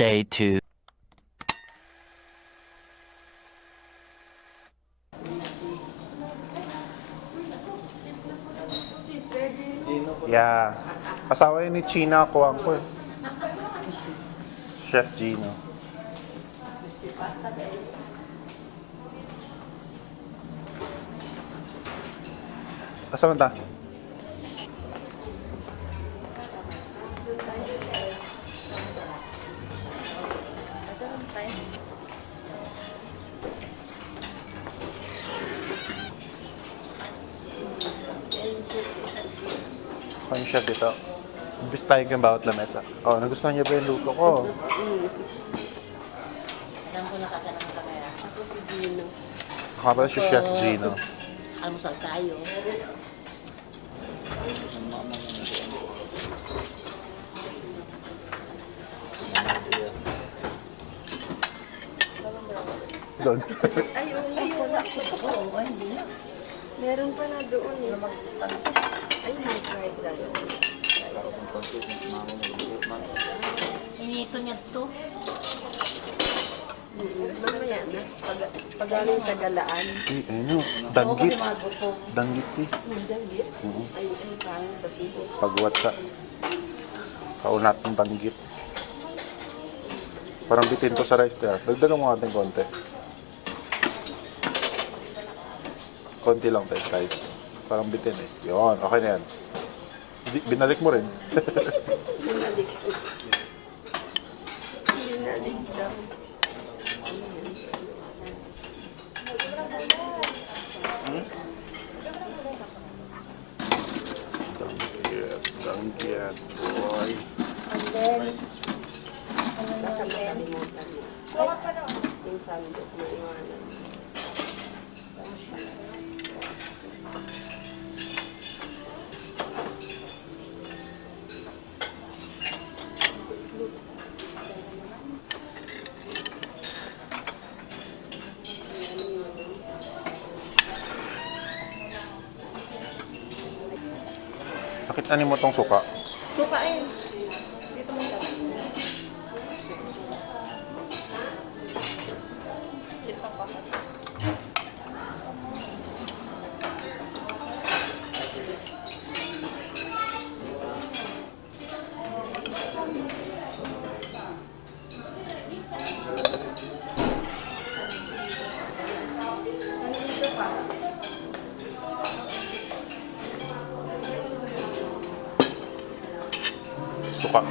Day 2. Yeah. Asawa yun ni China ko ang Chef Gino. Asawa ta? Kung chef dito. Bis tayo kang bawat lamesa. Oh, nagustuhan niya ba yung luto ko? Alam ko nakakalaman ka kaya. Ako si Gino. Ako pala si Chef Gino. Almusal tayo. Doon. Oo, hindi na. Meron pa na doon eh. Ay, may fried rice. Inito niya to. Mamaya na. Pag galing sa galaan. Eh, ano? Danggit. Mga gusto. Danggit eh. Hindi. Ay, parang sa sibo. Pagwat sa kaunat ng danggit. Parang bitin to sa rice there. Dagdagan mo natin konti. Konti lang tayo rice. Parang bitin eh. Yun, okay na yan. Binalik mo rin. Binalik ko. Binalik daw. Danggit, boy. And then, baka makalimutan mo. Yung sandok na iwanan. Nakita ni mo tong suka. Suka eh. Dito mo daw. Suka.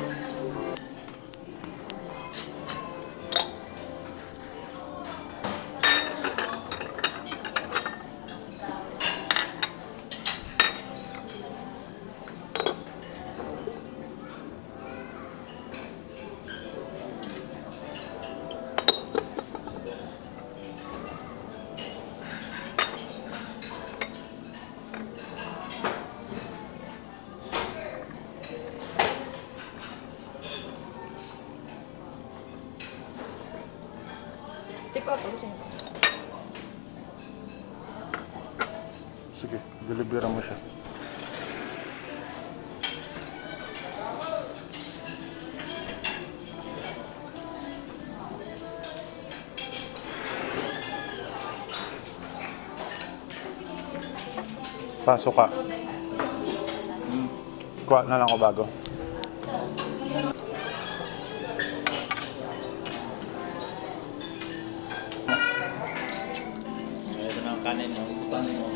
Check out ako sa'yo. Sige, deliveran mo siya. Pasok ka. Kuha na lang ako bago. Ito ng kanin mo, utang mo.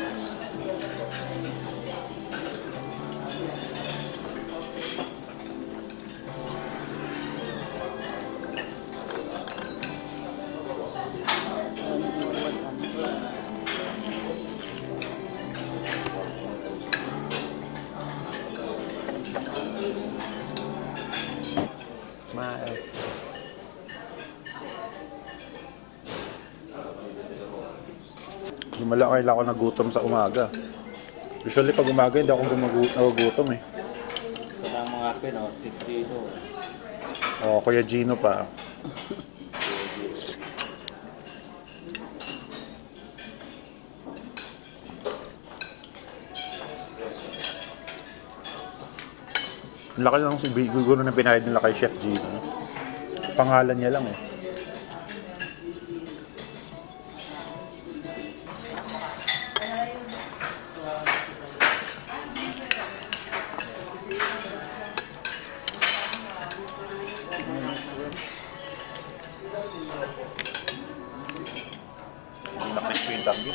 Smile. Lumala kailangan ako nagutom sa umaga. Usually pag umaga hindi ako nagugutom eh. Ito na ang mga akin, oh, dito. Oh, Kuya Gino pa. Ang laki lang siguro na binayad nila kay Chef Gino. Pangalan niya lang eh. Nakis yung tanggi.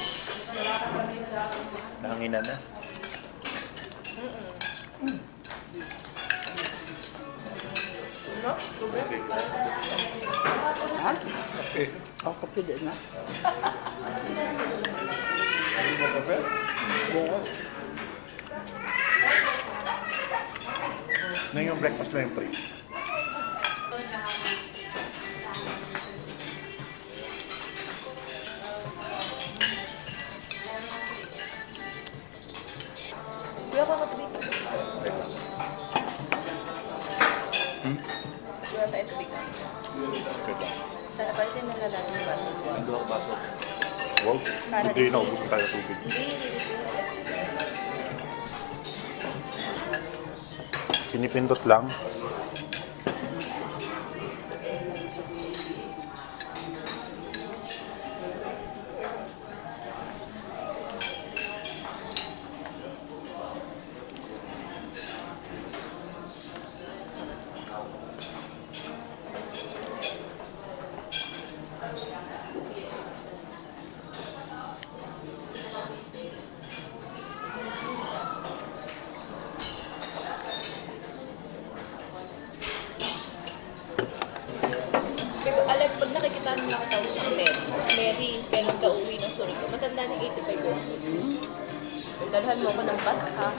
Nanginan na. Ha? Ako kape din na. Na yung breakfast na yung pre. Kuya ko matubig. Kuya tayo tubig na. Sana pa rin nalalaman yung bato. Ang duwag baso. Wow, hindi na ubus tayo tubig. Pinipindot lang. Pero alam, pag nakikita mo lang tao si Mary, kailan ka uwi ng Surigao, matanda ng 85 years old. Dalhan mo ko ng bat, ha?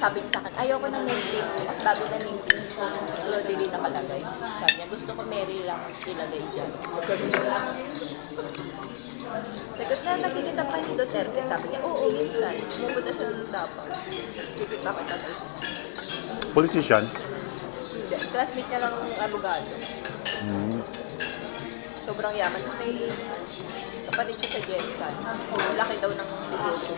Sabi niya sa akin, ayoko ng name, mas bago na name, Rodely nakalagay. Sabi niya, gusto ko Mary lang ilagay dyan. Sagot na, nakikita pa ni Duterte. Sabi niya, oo, minsan. Pumunta siya dun dapat. Kikita pa tatay. Politician. Hindi. Classmate niya lang ng abogado. Sobrang yaman. Tapos may kapatid siya sa Jensen. Laki daw ng negosyo.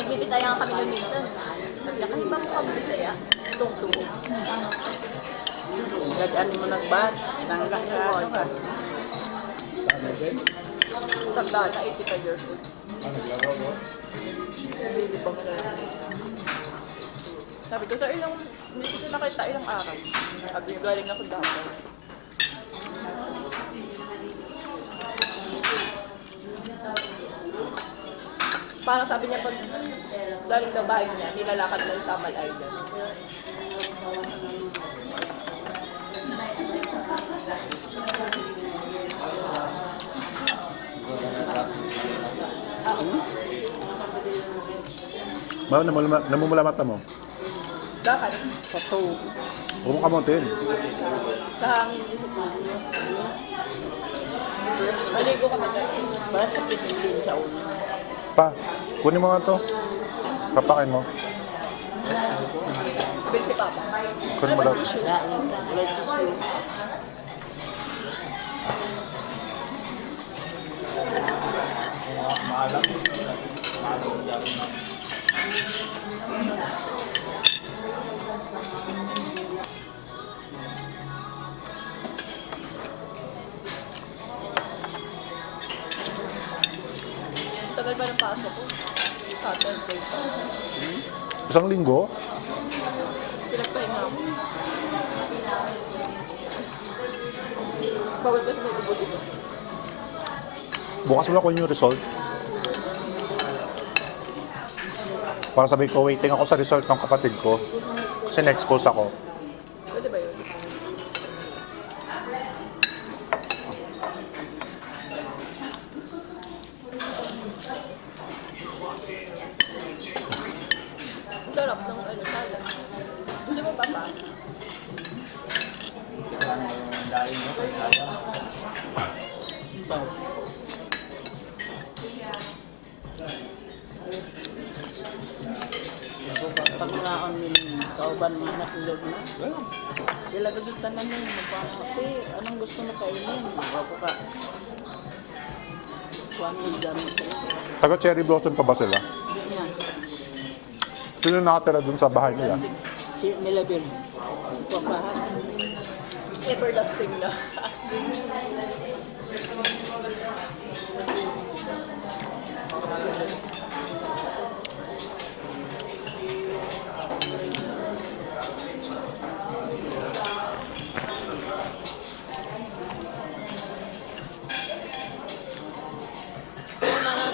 Nagbibisaya nga kami doon minsan. Sabi niya, kahit ba mo kami bisaya? Tungtong. Gadaan mo nagbat. Nanggak ka ano ka. Tanda na 85 years old. Nililibang na lang. Sabi ko, sa ilang, hindi ko nakita ilang araw. Sabi niya, galing ako dapat. Parang sabi niya, pag galing daw bahay niya, nilalakad mo sa Samal Island. Ma'am, namumula mata mo. Bakit? Pato. Huwag mo kamotin. Sa hangin din sa pulo. Maligo ka maganda. Basta pinilin sa ulo. Pa, kunin mo nga to. Papakin mo. Bill si Papa. Kunin mo daw. Daing ka. Wala tissue. Tagal ba ng pasok ko? Saturday. Isang linggo? Pinagpahinga ako. Bawal kasi may dugo dito. Bukas wala ko yung result. Para sabi ko, waiting ako sa result ng kapatid ko. Kasi na-expose ako. Pwede ba yun? Ang sarap ng ano, salad. Gusto mo pa pa? Kailangan yung dahil mo kay kaya. Pag naon min kauban mga natulog na. Sila gagawin ka na min. Magpapate. Anong gusto mo kainin? Ako ka. Kuhan mo dyan mo sila. Taga cherry blossom pa ba sila? Yan. Sino nakatira dun sa bahay nila? Si nila Bill. Papahan. Everlasting na.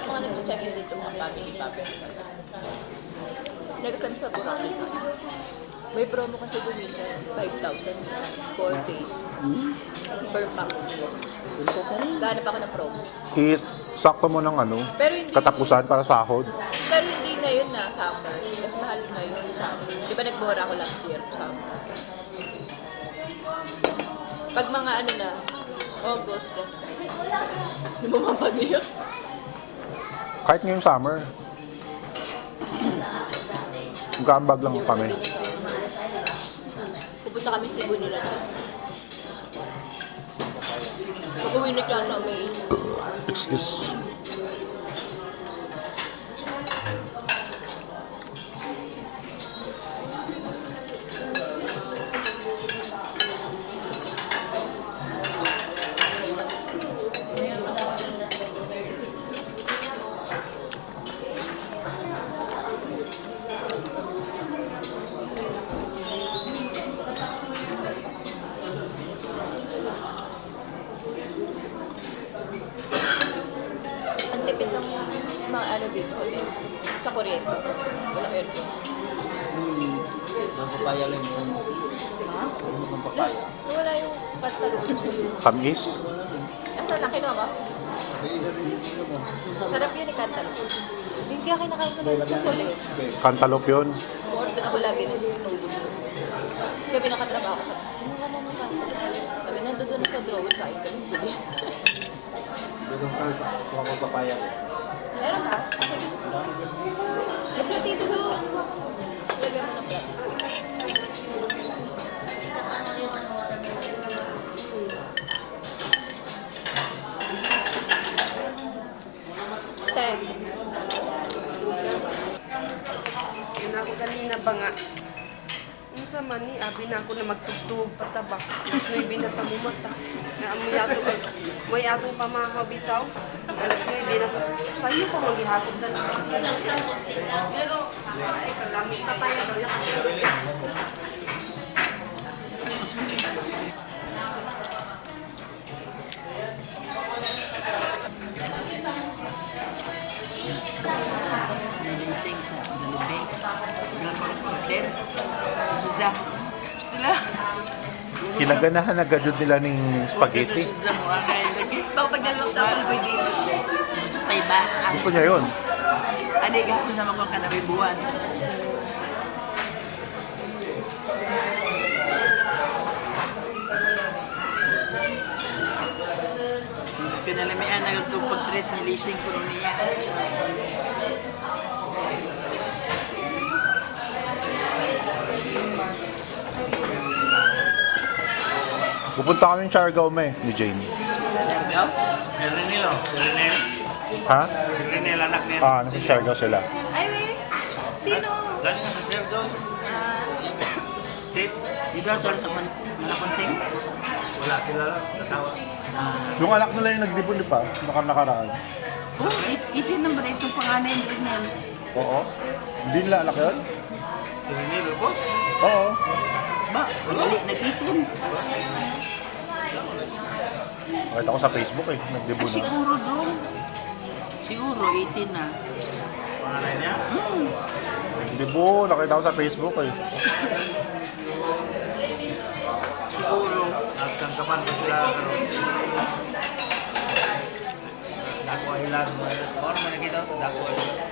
Mga nag-check in dito mga family. Nag-asam sa Boracay. May promo kasi doon minsan, 5,000 4 days per pack. Punta ka rin. Ganap ako ng promo. Sakto mo ng ano, Pero hindi, katapusan para sahod. pero hindi na yun na summer. Mas mahal na yun summer. Di ba nagbora ako last year summer? Pag mga ano na, August ka. Hindi mo mapag-iyak. Kahit ngayong summer. Magkaambag lang kami. Pupunta kami Cebu nila. Pag-uwi na lang na May. Excuse. Ang tipid ng mga ano dito. Sa kuryente. Walang aircon. Ang papaya lang yung ang papaya. Wala yung pantalon. Kamis? Asa na kinuha mo? Sarap yun ni Cantaloupe. Hindi kaya kinakain ko na sa solid. Cantaloupe yun. Order ako lagi ng sinubos ko. Gabi nakatrabaho ko sa ano ka na ng Cantaloupe? Sabi, nandun sa drone, kain ka ng bilis. Yung ang papaya. Meron ka? May platito doon. Lagyan mo ng plato. Ten. Yun ako kanina ba nga. Yung sa mani, abi na ako na magtugtog patabak. Mas may binata mo mata. Na may atong pamahaw bitaw. Alas may binata. Sa'yo pa maghihakot na lang. Pero, ay kalamit pa tayo daw yan. Nilising sa Jalubay. Then, sila. Sila. Kinaganahan na gadod nila ng spaghetti. Sa mga ngayon lagi. Pag nalok sa Alboy dito. Ito pa iba. Gusto niya yun. Adik ako sa mga kanabibuan. Pinalamian na itong portrait ni Lising ko niya. Pupunta kami ng Siargao ni Jane. Siargao? El Renilo. El Renil. Ha? El Renil anak niya. Nasa Siargao sila. Ay, wait. Sino? Galing na sa Siargao. Sit. Di ba sir sa Manakonsing? Wala sila lang. Kasawa. Yung anak nila yung nagdipon pa, nakaraan. Oh, itin naman itong panganay ni Renel. Oo. Hindi nila anak yun? Si Renil, boss. Oo. Ba, dali, nag-itin. Nakita ko sa Facebook nagdipon na. Siguro doon. Siguro, 18 na. Pangalan niya. Nagdipon, nakita ko sa Facebook Siguro. Nagkangkapan pa sila. Dako Island. Ano mo nakita ko? Dako Island.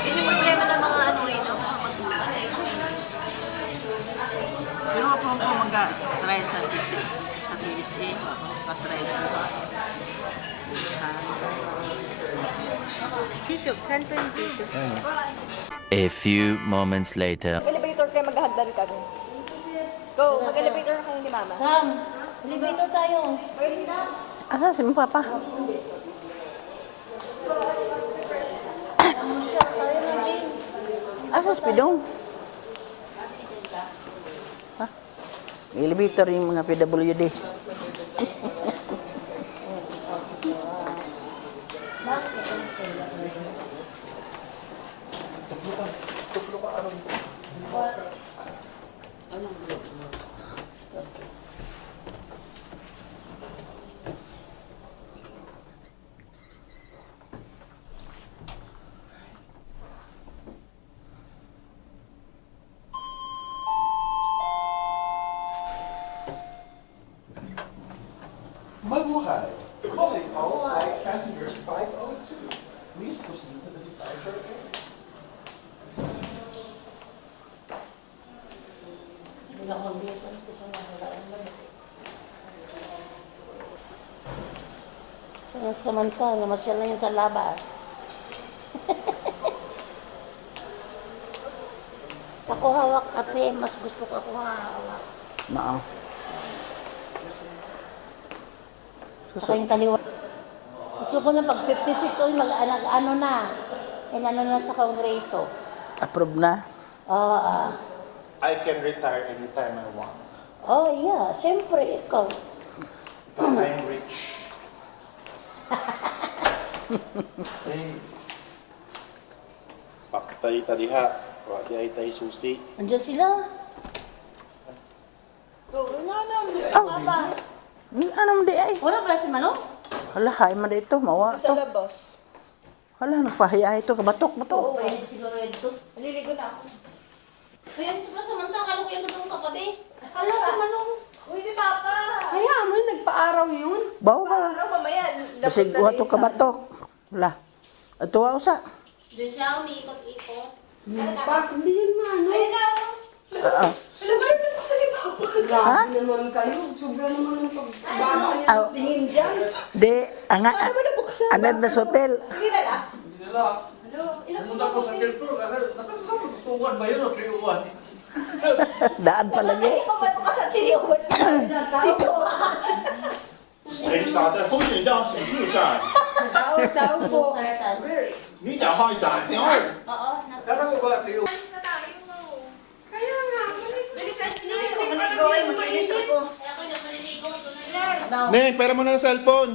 Yun yung problema ng mga ano eh, no? Mga magulang. Pero ako mag-try sa PSA. Mag-try ko. Tissue, kanto yung tissue. A few moments later. Mag-elevator kayo, maghahagdan kami. Go, mag-elevator na kayo ni Mama. Sam, elevator tayo. Asa si Papa? Asas pidong? Ha? Elevator yung mga PWD. Mabuhay. Calling all flight passengers 502. Please proceed to the departure area. Samantala, masyal na yun sa labas. Ako hawak ate, mas gusto ko ako hawak. Mao. Saka yung kaliwa. Gusto ko na pag 56 oy ano na. Inano na sa kongreso. Approve na. Oo. I can retire anytime I want. Oh yeah, siyempre ikaw. Because I'm rich. Paktay taliha. Wadi ay tay susi. Andiyan sila. Ano di ay? Wala ba si Manong? Hala, hay man dito, mawa Sa to. labas. Hala, nagpahiya ito, kabatok mo to. Oo, pwede siguro ito. Naliligo na ako. Kaya dito pala samantala, kala ko yung doon kapabi. Hala, si Manong. Uy, si Papa! Kaya mo, nagpa-araw yun. Bawa ba? Araw, mamaya. Basig uwa to kabatok. Hala. Ato usa. Doon siya umiikot-ikot. Bakit hindi yun ano? Ayun na! Oo. Alam mo, ano ko sa liba? Grabe naman kayo. Sobra naman ang pagbago niya Aw. ng tingin dyan. Di, anad na sa hotel. Hindi na lang. Hindi na lang. Pumunta ko sa Tilpro, nakakatutuwan ba yun o 301? Daan pa lagi. Ay, pamato ka sa tiniwas. Strange natin. Kung siya dyan, siya siya. Tao po. Startan. Ni dyan, hang isa. Siya. Oo, Kala ko ba 301? Alis na tayo mo. Kaya nga. Bilisan, hindi ko maligo ay mag-inis ako. Kaya ako yung maliligo. Doon na. Neng, pera mo na ng cellphone.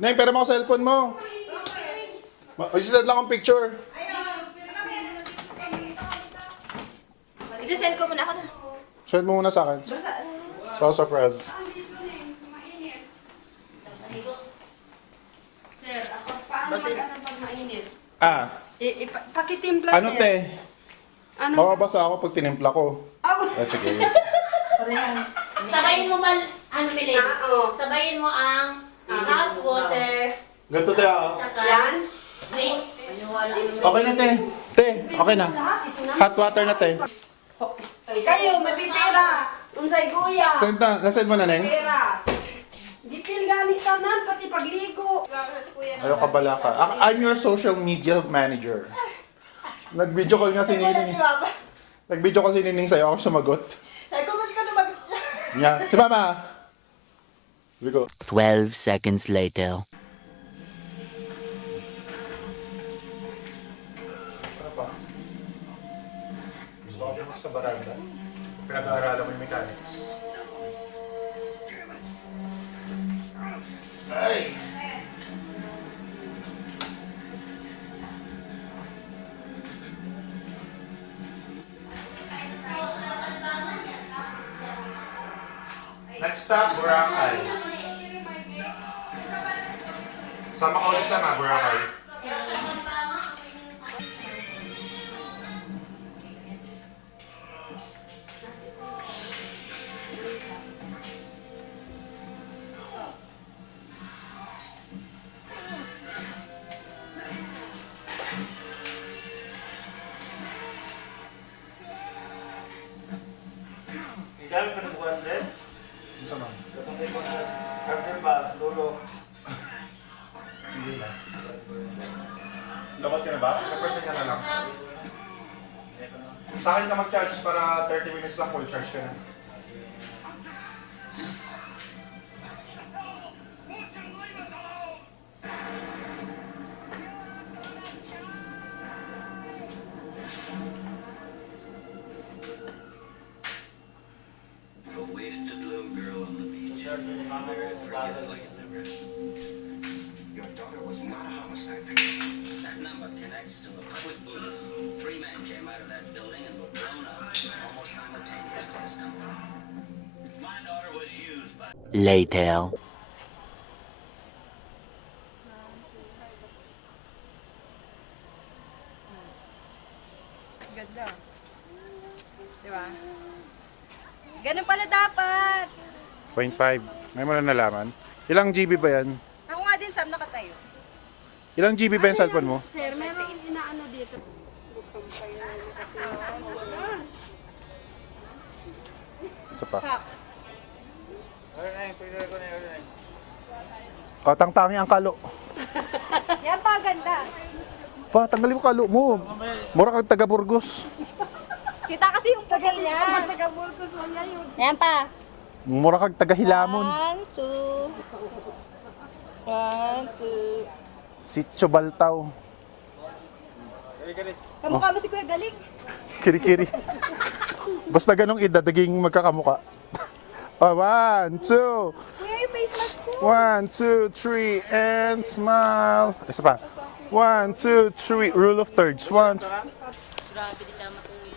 Neng, pera mo ang cellphone mo. Isisend lang ang picture. I-send ko muna ako na. Send mo muna sa akin. So, surprise. Sir, ako paano mag-ano pag mainit? Ah, Pakitimpla, ano sir. te? Ano? Mababasa ako pag tinimpla ko. Aw. Ah, sige. Sabayin mo ba, ano Milene? Oo. Sabayin mo ang hot water, Ganito te ah. tsaka Yan. fish. Wala. Okay na te. Te, okay na. Hot water na te. Kayo, mapipira. Unsay kuya. Send na. Nasend mo na, Neng? Pera. Dipil gani tanan, pati pagligo. Ayaw ka bala ka. I'm your social media manager. Nag-video call nga si Nining. Nag-video call si Nining sa'yo. Ako sumagot. Sabi ko, ba't ka naman? Yeah. Si Mama. We go. 12 seconds later. Ano pa? Gusto ko sa baranda. Pinag-aaralan mo yung mechanics. Ay! Next stop, Boracay. Sama ka ulit sama, Boracay. Ikaw pa nagbuwan din? Sama. Katabi ko na Sansan ba? Lolo? Hindi na. Lamat ka na ba? Nag-person ka na lang. Sa akin ka mag-charge para 30 minutes lang full charge ka na. Your daughter was not a homicide victim. That number connects to a public booth. 3 men came out of that building and were blown up almost simultaneously. My daughter was used by... Later. Ganda. Di ba? Ganun pala dapat. 0.5. May mo na nalaman. Ilang GB ba yan? Ako nga din, Sam, nakatayo. Ilang GB ba yung cellphone mo? Sir, meron inaano dito. Isa pa. Kak. O, tangtangi ang kalo. Yan pa, ganda. Pa, tanggalin mo kalo mo. Mura kang taga Burgos. Kita kasi yung tagal niya. Taga-Burgos mo niya yun. Yan pa. Mura kang taga Hilamon. 1, 2. 1, 2. Sitio Baltaw. Kamukha mo si Kuya Galing. Kiri-kiri. Basta ganong edad, naging magkakamuka. Oh, 1, 2. Kuya, yung face mask ko. 1, 2, 3, and smile. Isa pa. 1, 2, 3. Rule of thirds. 1. Grabe, di ka matuloy.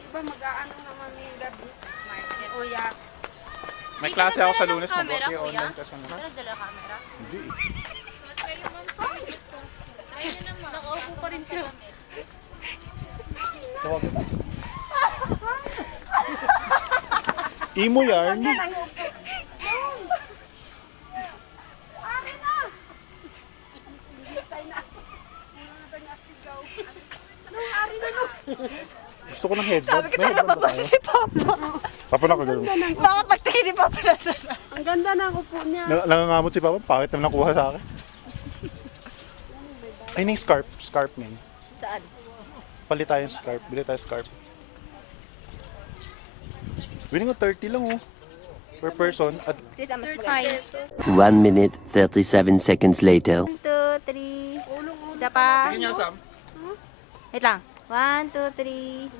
Di ba mag-aano naman yung gabi? Kuya. May klase ako sa Lunes. Camera, Mag-work kuya? online kasi ano. Hindi dala camera. Hindi. Try nyo naman. Nakaupo pa rin siya. Imo yarn. Gusto ko ng headband. May headband ba tayo? Si Papa. Papa na kagano'n. Baka pagtingin ni Papa na sana. Ang ganda ng upo niya. Nangangamot si Papa. Bakit naman nakuha sa akin? Ay, yung scarf. Scarf, man. Saan? Palit tayong scarf. Bili tayo scarf. Bili nga 30 lang, oh. Per person. At Sis, mas maganda. 1 minute 37 seconds later. 1, 2, 3. Isa pa. tingin niya, Sam. Wait lang. 1, 2, 3.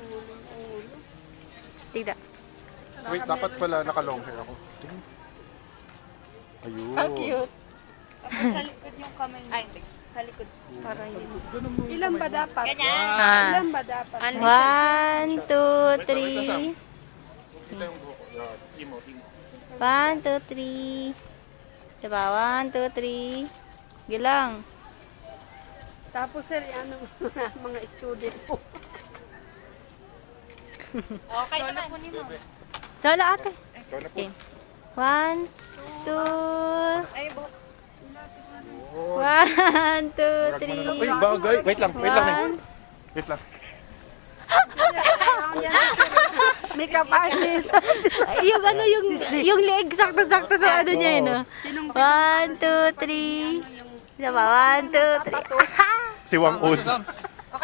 Tigda. Wait, dapat pala naka-long hair ako. Tingin. Ayun. Ang cute. Sa likod yung kamay mo. Ay, sige. Sa likod. Para yun. Ilan ba dapat? Ganyan. Ilan ba dapat? 1, 2, 3. Ito yung buhok. Imo, imo. 1, 2, 3. Diba? 1, 2, 3. Gilang. Tapos sir, ano, mga student po. Okay naman. Solo ate. Sana po. Okay. 1, 2. Ay, buhok. 1, 2, 3. Uy, bagay. Wait lang, wait lang. Wait lang. May kapanis. Yung ano, yung leg, sakto-sakto sa ano niya yun. 1, 2, 3. Diba? 1, 2, 3. Si Wang Od.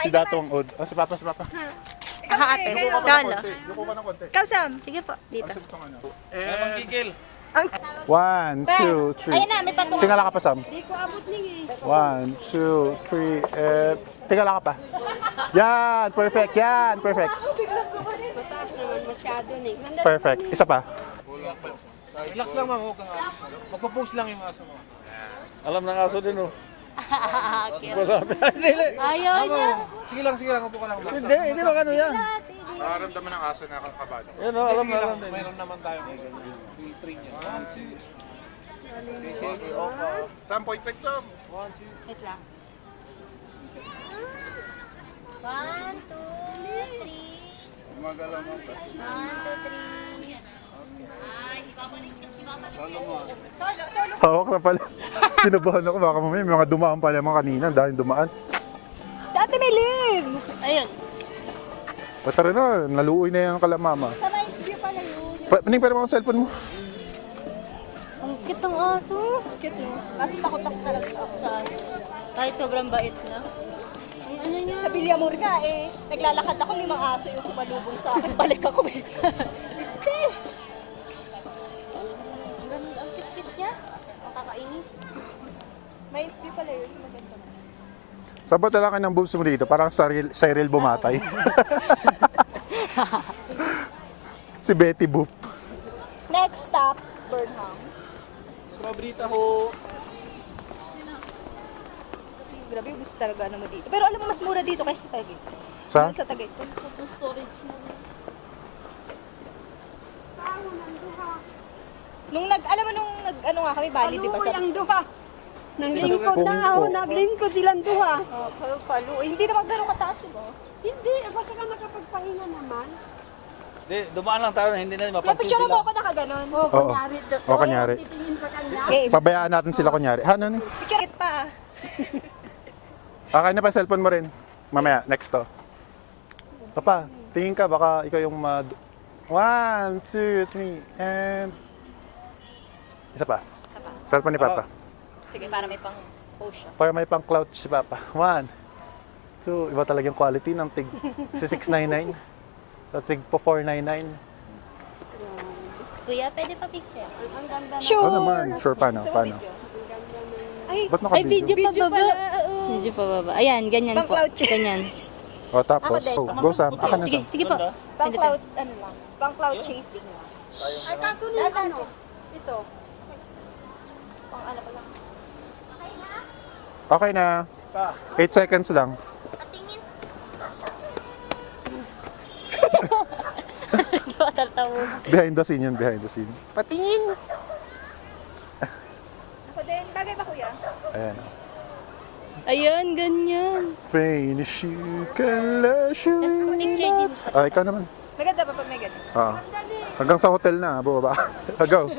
Si Dato Wang Od. Oh, si Papa, si Papa. Ako ate. Solo. Yuko ka ng konti. Ikaw, Sam. Sige po, dito. Asip itong ano. Gigil. 1, 2, 3. Ayun na, may patungan. Tingala ka pa, Sam. Hindi ko abot ning eh. 1, 2, 3, and... Tingala ka pa. Yan! Perfect! Yan! Perfect! Mataas naman masyado ni. Perfect. Isa pa. Relax lang, ma'am. Huwag kang aso. Magpo-post lang yung aso mo. Alam ng aso din, oh. Ayaw niya. Sige lang. Upo ka lang. Hindi ba ano yan? Nakaramdaman ng aso na kakabado. Yan o, alam Sige lang. din. Mayroon naman tayong free niya. Sam, point pick, Sam. Wait lang. 1, 2, 3. Gumagalaw mo kasi. 1, 2, 3. Hawak na pala. Kinabahan ako. Baka mamaya may mga dumaan pala mga kanina. Dahil dumaan. Sa Ate Melin! Ayun. O tara na. Naluoy na yan ang kalamama. Sa nice view pala yun. Maning pera mo ang cellphone mo. Ang cute ng aso. Cute no? Kaso takot-takot talaga ako. Kahit sobrang bait na. Ang ano niya. Sa Villamor nga eh. Naglalakad ako, 5 aso yung sumalubong sa akin. Balik ako eh. Este! Ang cute niya. Nakakainis. May view pala yun. Maganda. Sabat na lang ng boobs mo dito. Parang Cyril Bumatay. Si Betty Boop. Next stop, Burnham. Strawberry taho. Grabe, gusto talaga mo dito. Pero alam mo, mas mura dito kaysa sa Tagaytay. Sa? Sa Tagaytay. Storage na. Alam mo nung ano nga kami, bali, di ba? Paluoy ang duha. Nang Ano lingkod na ako, naglingkod silang duha. Palu. Hindi naman gano'ng kataas yun, oh. Hindi, basta ka nakapagpahinga naman. Hindi, dumaan lang tayo na hindi na Kaya mapansin picture mo sila. ako nakaganon. O, Oo. kunyari. O, kunyari. Titingin sa kanya. Okay, Pabayaan natin sila kunyari. Ha, ano? picture it pa. Okay na pa cellphone mo rin. Mamaya, next to. Papa, tingin ka, baka ikaw yung 1, 2, 3, and... Isa pa. Cellphone ni Papa. Sige, para may pang post siya. Para may pang clout si Papa. 1, 2, iba talagang quality ng tig si 699. Sa tig po 499. Kuya, pwede pa picture? Ang ganda na. Sure! Ano naman? Sure, paano? Paano? Ay, Ba't Ay, naka-video? video pa baba. oo. Video pa baba. Ayan, ganyan po. Pang-cloud check. Ganyan. O, tapos, go Sam. Aka na Sige, Sam. sige po. Pang Pwede cloud, ano lang. Pang cloud chasing lang. Ay, kaso ni ano? Ito. Pang ano pa lang. Okay na. 8 seconds lang. Behind the scene yun, behind the scene. Patingin! Ako din, bagay ba kuya? Ayan. Ayan, ganyan. Finish you can lash you. Picture din. Ah, ikaw naman. Maganda ba pag may ganun? Oo. Hanggang sa hotel na, bumaba. Go.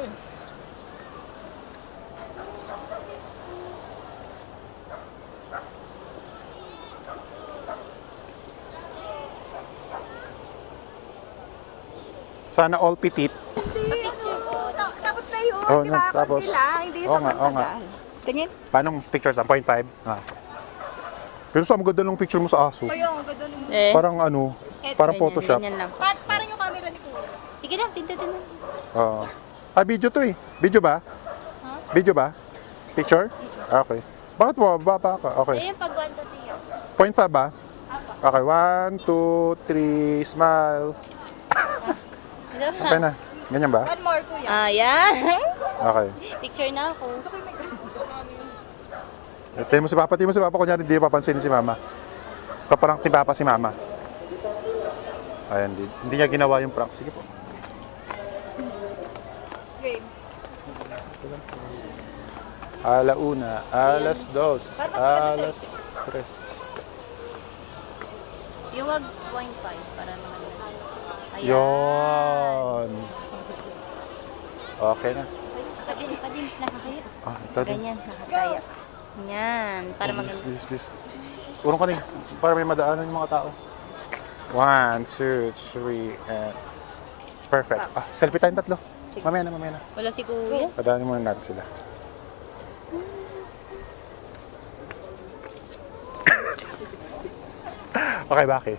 Sana all petite. Tapos na yun, Oh, di ba? tapos. Konti lang, hindi Oo sobrang nga, oo nga. tagal. Tingin? Paano picture sa 0.5? Ah. Pero sa maganda ng picture mo sa aso. Kayo, ang ganda nung... Eh, Parang ano, parang ganyan, Photoshop. Ganyan lang po. Parang yung camera ni Kuya. Sige lang, pindutin mo. Oo. Ah, video to eh. Video ba? Video ba? Picture? Ah, okay. Bakit mo? Baba ka. Okay. Ayun, pag 1 to 3 ako. 0.5 ba? Okay, 1, 2, 3, smile. Okay na. Ganyan ba? One more, Kuya. Ayan. Okay. Picture na ako. Tingnan mo si Papa, tingnan mo si Papa. Kunyari hindi papansinin si Mama. Parang tipapa si Mama. Ayan, hindi niya ginawa yung prank. Sige po. Game. Ala una, alas dos, alas tres. Yung wag 0.5 para naman. Ayan. Yon. Okay na. Padin, nakakaya. Ah, ito din. Ganyan, nakakaya. Yan, para Please, maganda. please, please. Urong ka rin. Para may madaanan yung mga tao. 1, 2, 3, and... Perfect. Ah, selfie tayong tatlo. Mamaya na, mamaya na. Wala si Kuya. Padaanin muna natin sila. Okay, bakit?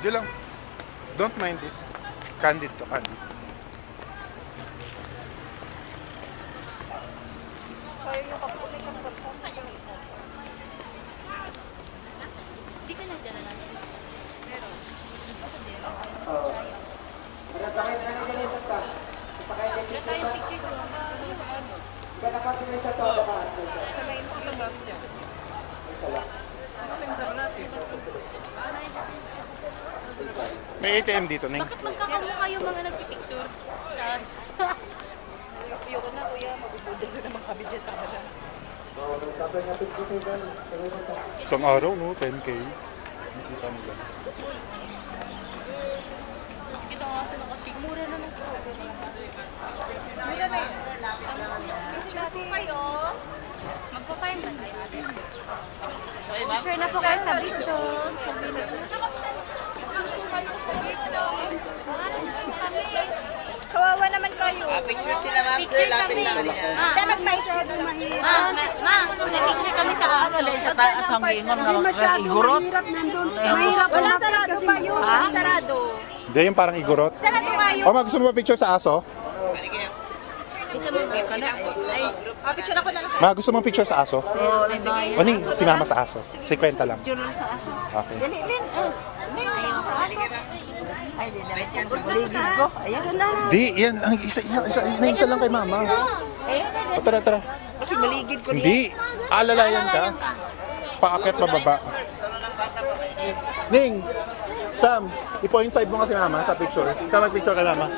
Diyan lang. Don't mind this. Candid to candid. Kayo yung kapulit ng person. Hindi ka nagdala ng pero ako din. Wala tayong pictures mo. Sa may Instagram niya. May ATM dito, Ning. Bakit magkakamukha yung mga nagpipicture? Char. Ayoko na, Kuya. Mabibudol na naman kami dyan. Tama na. Isang araw, no? 10K. Nakita mo lang. Kita ko kasi nakashake. Mura naman sa Mura na yun. Kasi dati kayo. Magpa-farm ba tayo ate? Picture na po kayo sa TikTok. Kawawa naman kayo. Picture sila, ma'am. Picture kami. Hindi, mag-mais ka na lang. May picture kami sa aso. Sa taas ang ingon na Masyadong igurot. mahirap nandun. Mahirap Wala, umakit sarado kasi pa yun. Sarado. Hindi, yung parang igurot. Sarado nga yun. O, gusto mo ba picture sa aso? Isa mo ka na. Picture ako na lang. Ma, gusto mo picture sa aso? May bayan. O, Ning, si Mama sa aso. 50 lang. Picture lang sa aso. Okay. Dali, Lin. Ayaw. Ay, di naman po. Maligid ko. Ayan. Di, yan. Ang isa lang kay mama. O, tara, tara. Kasi maligid ko Hindi. Alalayan ka. Paakit pababa. Ning, Sam, i-point 5 mo kasi mama sa picture. Ikaw mag-picture kay mama.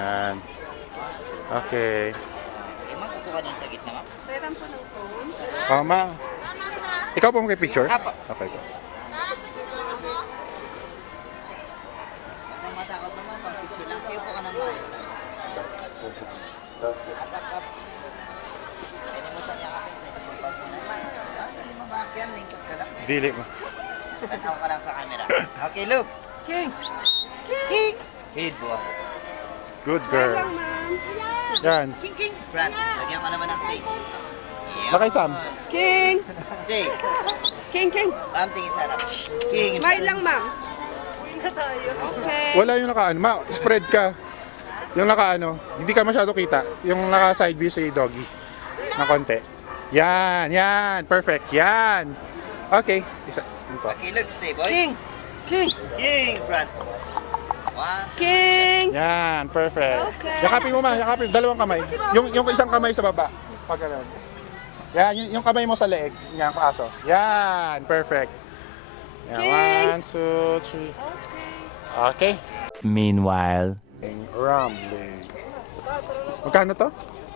Yan. Okay. Makukuha ka dun sa gitna, ma'am. Pairam po ng phone. Mama. Ikaw po mag-picture? Apo. Okay po. Huwag kang matakot naman, pag-picture lang. Siyo po ka ng maayos lang. Up. Kalimutan niya kapit sa inyo. Pag naman, dali mo makakyan, lingkot ka lang. Dili mo. Tanaw ka lang sa camera. Okay, look. King! King! Head buwan. Good girl. Lang, ma'am. Yan. King! Fran, lagyan mo naman ng sage. Nakay Sam. King! Stay. King! Ma'am, tingin sa harap. King! Smile lang, ma'am. Okay. Wala yung nakaano. Spread ka. Yung nakaano. Hindi ka masyado kita. Yung naka side view si Doggy. Na konti. Yan. Perfect. Yan. Okay. Isa. Yun pa. Okay, look, stay, boy. King! King, Fran. 1, 2, King! Yan. Perfect. Okay. Yakapin mo ma. Yakapin. Dalawang kamay. Yung isang kamay sa baba. Pag ganun. Yan. Yung kamay mo sa leeg. Yan. Paaso. Yan. Perfect. Yan. 1, 2, 3. Okay. Meanwhile. Rumbling. Magkano to?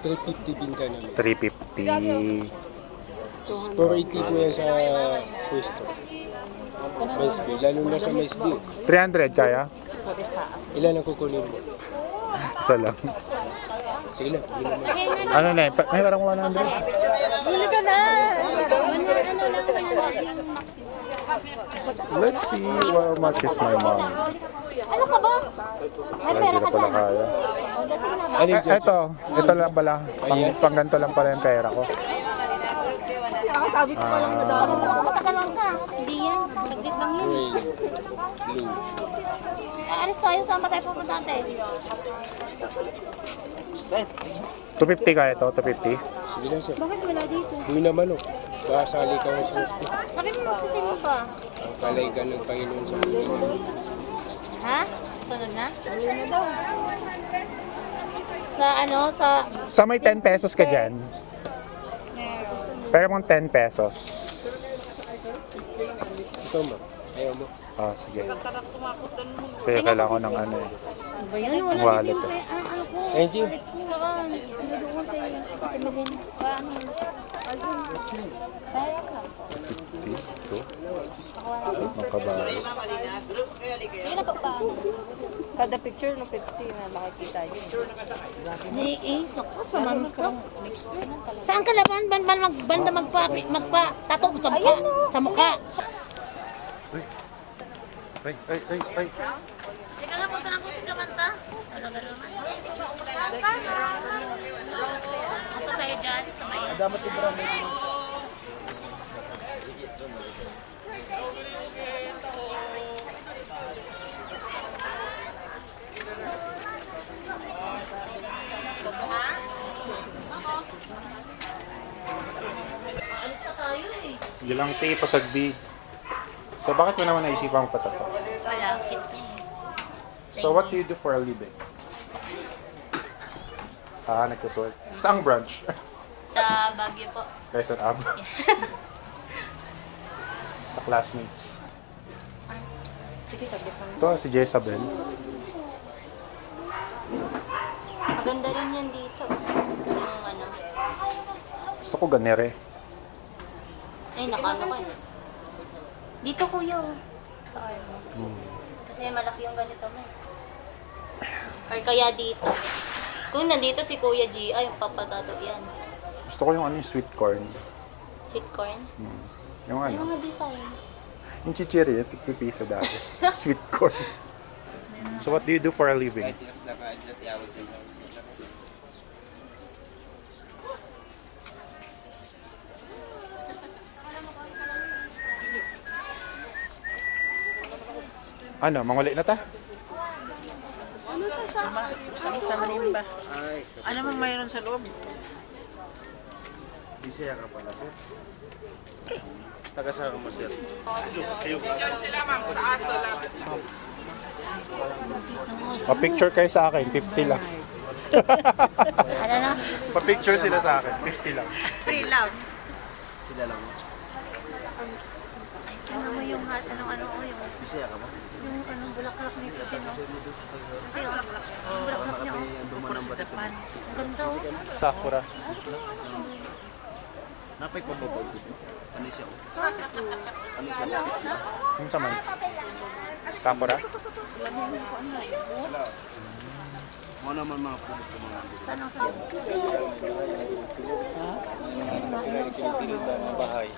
350 din ka naman. 350. 480 po yan sa pwesto. Mais B, lalo na sa Mais B. 300 kaya? Ilan ang kukunin mo? Isa lang. Sige lang, yun naman. Ano na eh? May parang 100. Huli ka na! Let's see how much is my mom. Ano ka ba? May Hindi pera na ka pala dyan. kaya. Ano yung Ito lang pala. Pang ganito lang pala yung pera ko. Sabi ko pa lang na dapat matakalan ka. Hindi yan. Saglit lang yun. green, blue? Alis tayo. Saan ba tayo pupunta natin? 250 kaya ito? 250? Sige lang sir. Bakit wala dito? Buhay naman o. Kasali ka sa Kristo. Sabi mo magsisingo pa. Ang kalay ka ng Panginoon sa Panginoon. Ha? Sunod na? na daw. Sa ano? Sa... Sa may 10 pesos ka dyan. Pero mong 10 pesos. Ito mo. Ayaw mo. Ah, sige. Sige, kailangan ko ng ano eh. Ano ba yan? Wala Wallet dito eh. yung ano ko. Thank you. Saan? Doon tayo. Tumagin. Paano? Kaya ka. 50 to. Makabayo. Hindi na pa pa. Kada picture no 50 na makikita yun. Naku, saman ka. Saan ka laban? Banda magpa-tato sa mukha. Ay. Teka lang, punta lang ko sa Jamanta. Talaga naman. Punta tayo dyan sa bayan. Alis na tayo eh. Gilang T, pasag B. So, bakit mo naman naisipan ko patato? Wala, kit na eh. So, what do you do for a living? Nagtutour. Saang branch? Sa Baguio po. Quezon Ab. Sa classmates. Sige, saglit lang. Ito, si Jezabel. Maganda rin yan dito. Yung ano. Gusto ko ganere. Ay, nakano ko eh. Dito kuya. Sa ano. Kasi malaki yung ganito mo. Or kaya dito. Kung nandito si Kuya G, ay, papatato yan. Gusto ko yung ano yung sweet corn. Sweet corn. Yung Ay, ano. mga design. Yung chichiri, yung tigpipiso dati. Sweet corn. So what do you do for a living? Ano, manguli na ta? Ano to sa Saan tamanin ba? Ano man mayroon sa loob? Bisaya ka pala, sir. Taga-saan mo, sir? Pa-picture kayo sa akin, 50 lang. Ano na? Pa-picture sila sa akin, 50 lang. Free love. Sila lang. Ano mo yung ano o yung Bisaya ka ba? anong bulaklak nito din o? Kasi yung bulaklak niya o. Duman Japan. Ang ganda o. Sakura. Napay pa ba dito? Ano siya? Yung sa man? Sakura? Mo naman mga produkto mga Saan ang saan? bahay.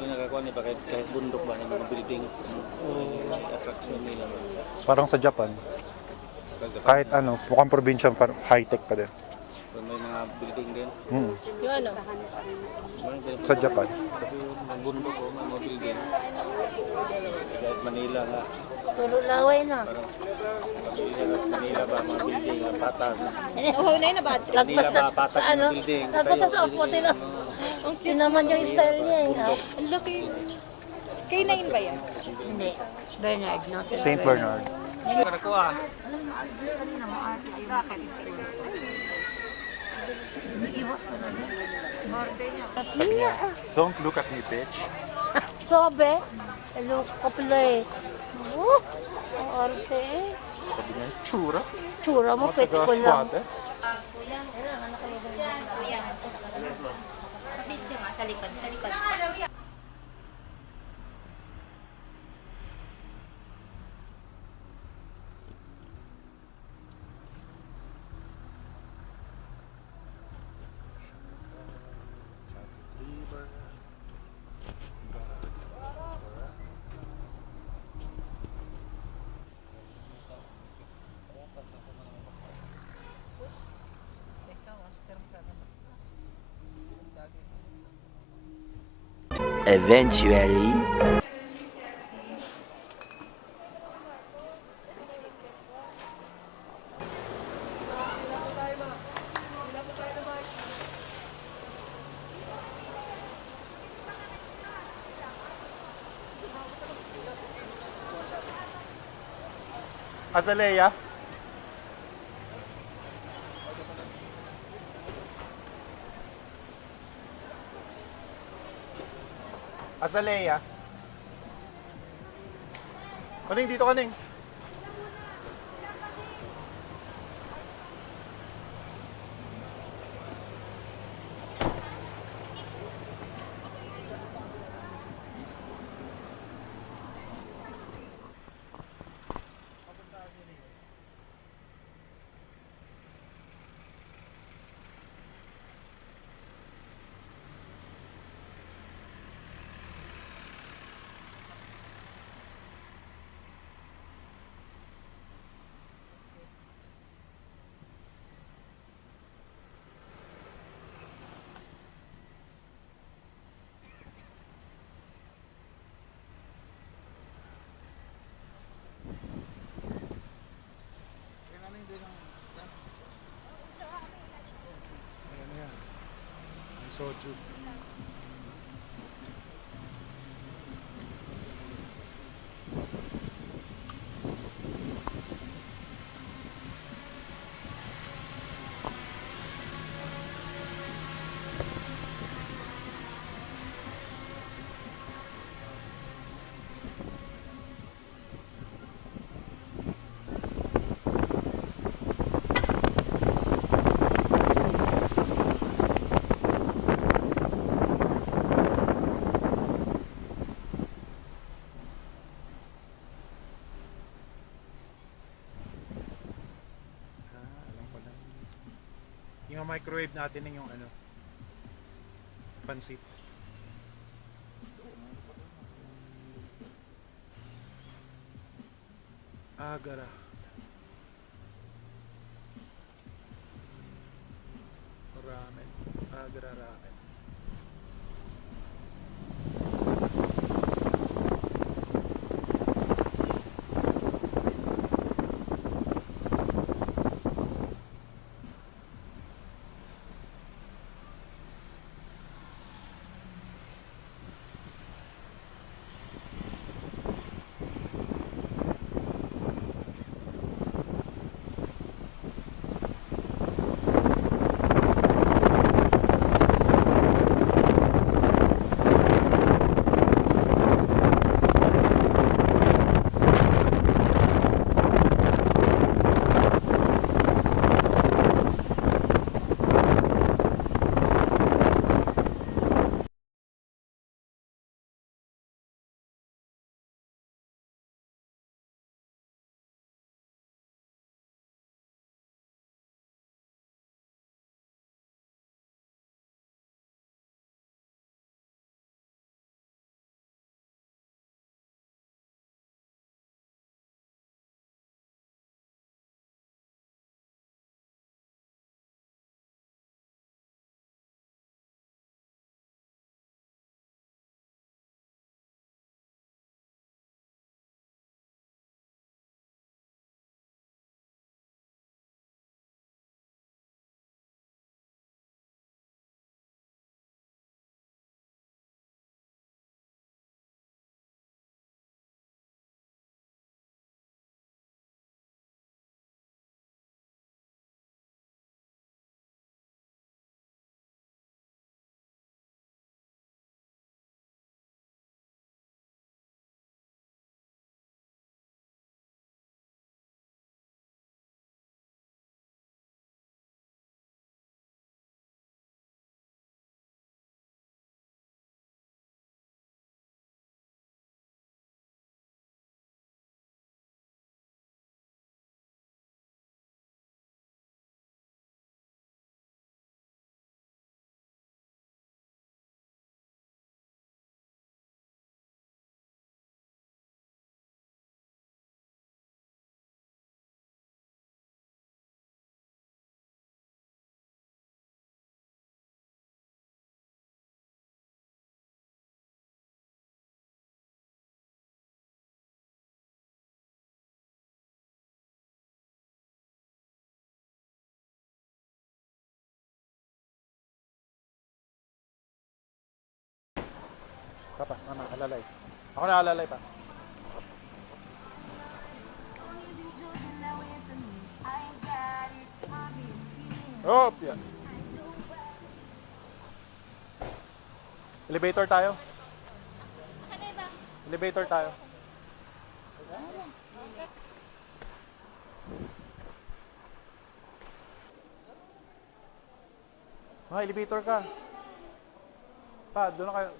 Yung nagkakuha niya ba kahit bundok ba ng mga building, attraction nila. Parang sa Japan. Kahit ano, mukhang probinsya, high-tech pa din. May mga building din. Yung ano? Sa Japan. Kasi mga bundok o mga building. Kahit Manila nga. Tulo laway na. Manila ba, mga building, mga patag. Oh, na yun na ba? Lagpas na patag sa ano? ng building. Lagpas na sa upo nila. Yun naman yung style niya eh. ha? Ang laki. Kay na yun ba yan? Hindi. Bernard, no? Si Saint Bernard. Karakuha. Iwas talaga. Sabi niya, don't look at me, bitch. Sabi, look ko pala eh. Ang arte eh. Sabi niya, tsura. Tsura mo, Mga pwede ko lang. taga-squat eh. Kuya, ano kayo ba? Kuya. Kapityo nga, sa likod, sa likod. Eventually. Azalea. Azalea. Kaning, dito kaning. Soju. Yung microwave natin yung ano, pansit. Agara. Ramen. Agara ramen. Lalay. Ako na lalay pa. Hop! Yan. Elevator tayo. Elevator tayo. Elevator ka. Pa, doon na kayo.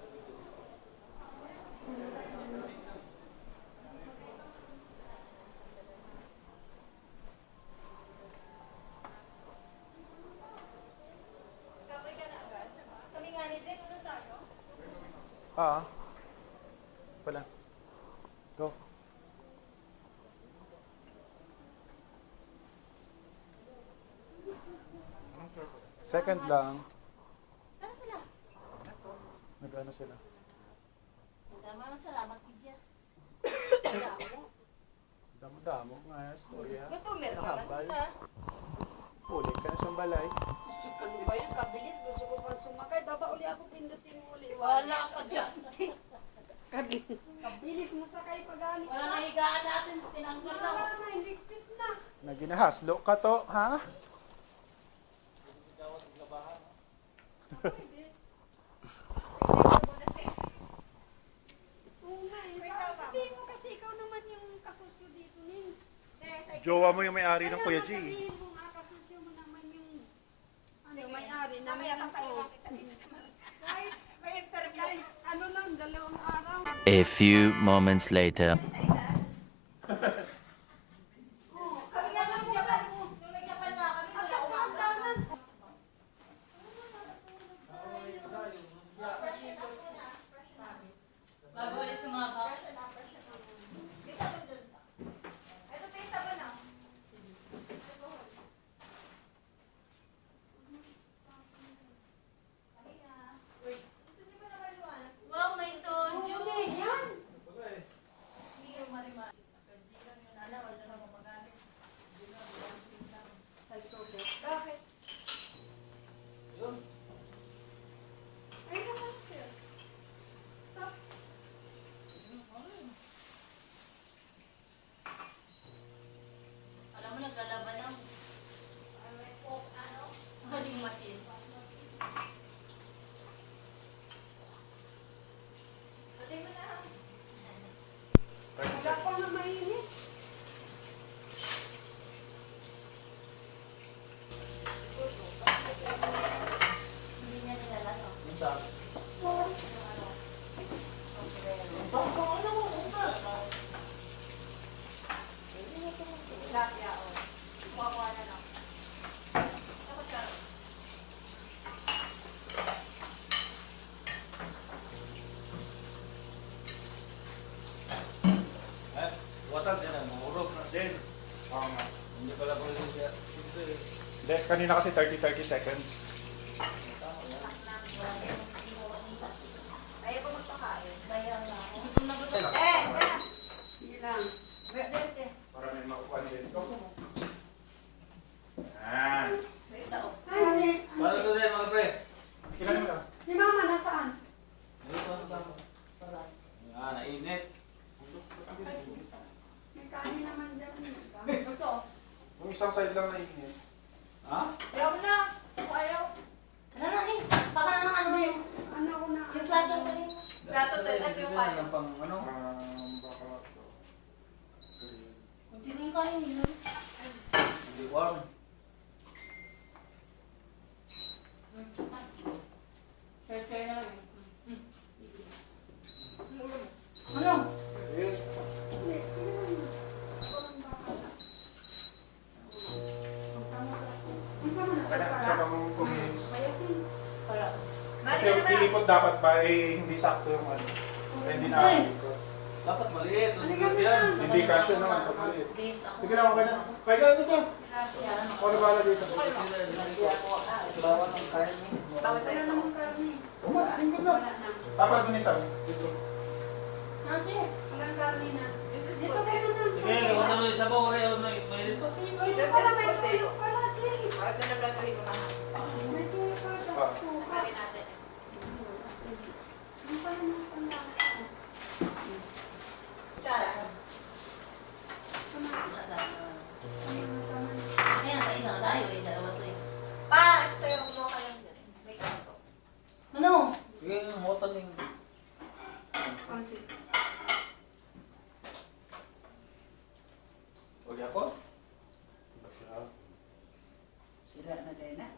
Wala. Go. Second lang. Nag-ano sila? Salamat, Pidya. Damo-damo nga yan, storya. Ito, meron ka Habal. na. Ulit ka na siyang balay. Ano ba yun? Kabilis. Gusto ko pa sumakay. Baba uli ako. Pindutin mo uli. Wala ka dyan. Kabilis mo sakay pag-ani. Wala na higaan natin. Tinanggal na. Wala na. Iligpit na. Naginahaslo ka to, ha? Oo nga. Sabihin mo kasi ikaw naman yung kasusyo dito nin. Jowa mo yung may-ari ng Kuya G. Sabihin mo nga kasusyo mo naman yung may-ari na meron ko. May interview. Ano lang, 2 araw. A few moments later. Wow, may soju. Alam mo, naglalaban ng maling machine. Wala pa na mainit. Hindi niya nilalato. Kuha-kuha na lang. Hindi, kanina kasi 30 seconds. Ayaw ko magpakain. Kaya nga ako. Gutom na gutom. Sige lang. Para may makukuha din. Yan. Ay, Ilan mo lang? si Mama nasaan? May kanin naman dyan. Yung isang side lang na init. Ayaw na. Ayaw. Ano na rin? Baka naman ano yung... Ano ko na? Yung plato ko rin. Plato talaga yung kanin. Baka... Hindi rin kanin yun. Share na rin. Ano? Okay na, isa pang 2 minutes. Wala. Kasi yung ilipot dapat ba eh, hindi sakto yung ano. Hindi na ikot. Dapat maliit. Hindi kasya naman pag maliit. Please, ako. Sige lang, okay na. Kaya ka dito. Ako na bahala dito. Wala namang karne. Ang ganda. Dapat dun isa. Dito. Ate. Walang karne na. Dito kayo na. Sige, kung ano yung sabaw kayo, may maliit pa. Sige, Dito pala may tuyo pala, Jay. Ito na platohin mo na. May tuyo pala. Ah. Suka. Gawin natin. Ang pala ng panlasa.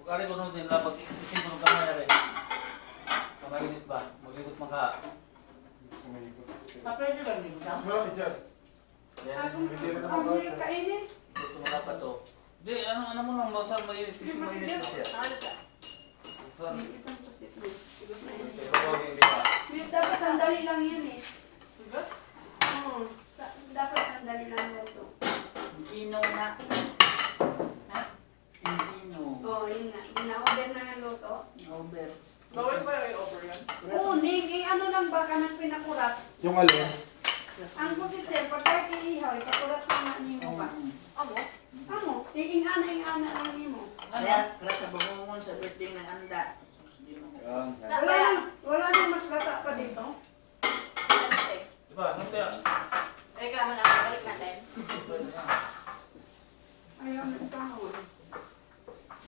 Kari ko nung din lapag isin ko nung kamay rin. Kamainit ba? Mag-ikot maka. Pwede lang din ka. Malaki dyan. Ang kainin. Dito mo dapat to. Di, ano mo lang, masal mainit. Kasi mainit na siya. Saan? Dapat sandali lang yun eh. Oo. Dapat sandali lang yun to. Gino na. Ha? Gino. Oo, yun nga. Gina-order na ang luto. Over. Bawal ba yung over yan? Oo, ano lang ba ka ng pinakurat? Yung alin? Ang positive, pagka iihaw, ipakurat na na nimo ba? Amo? Amo, iingana lang nimo. Kaya, sa bubungon sa birthday ng anda. Yan. Wala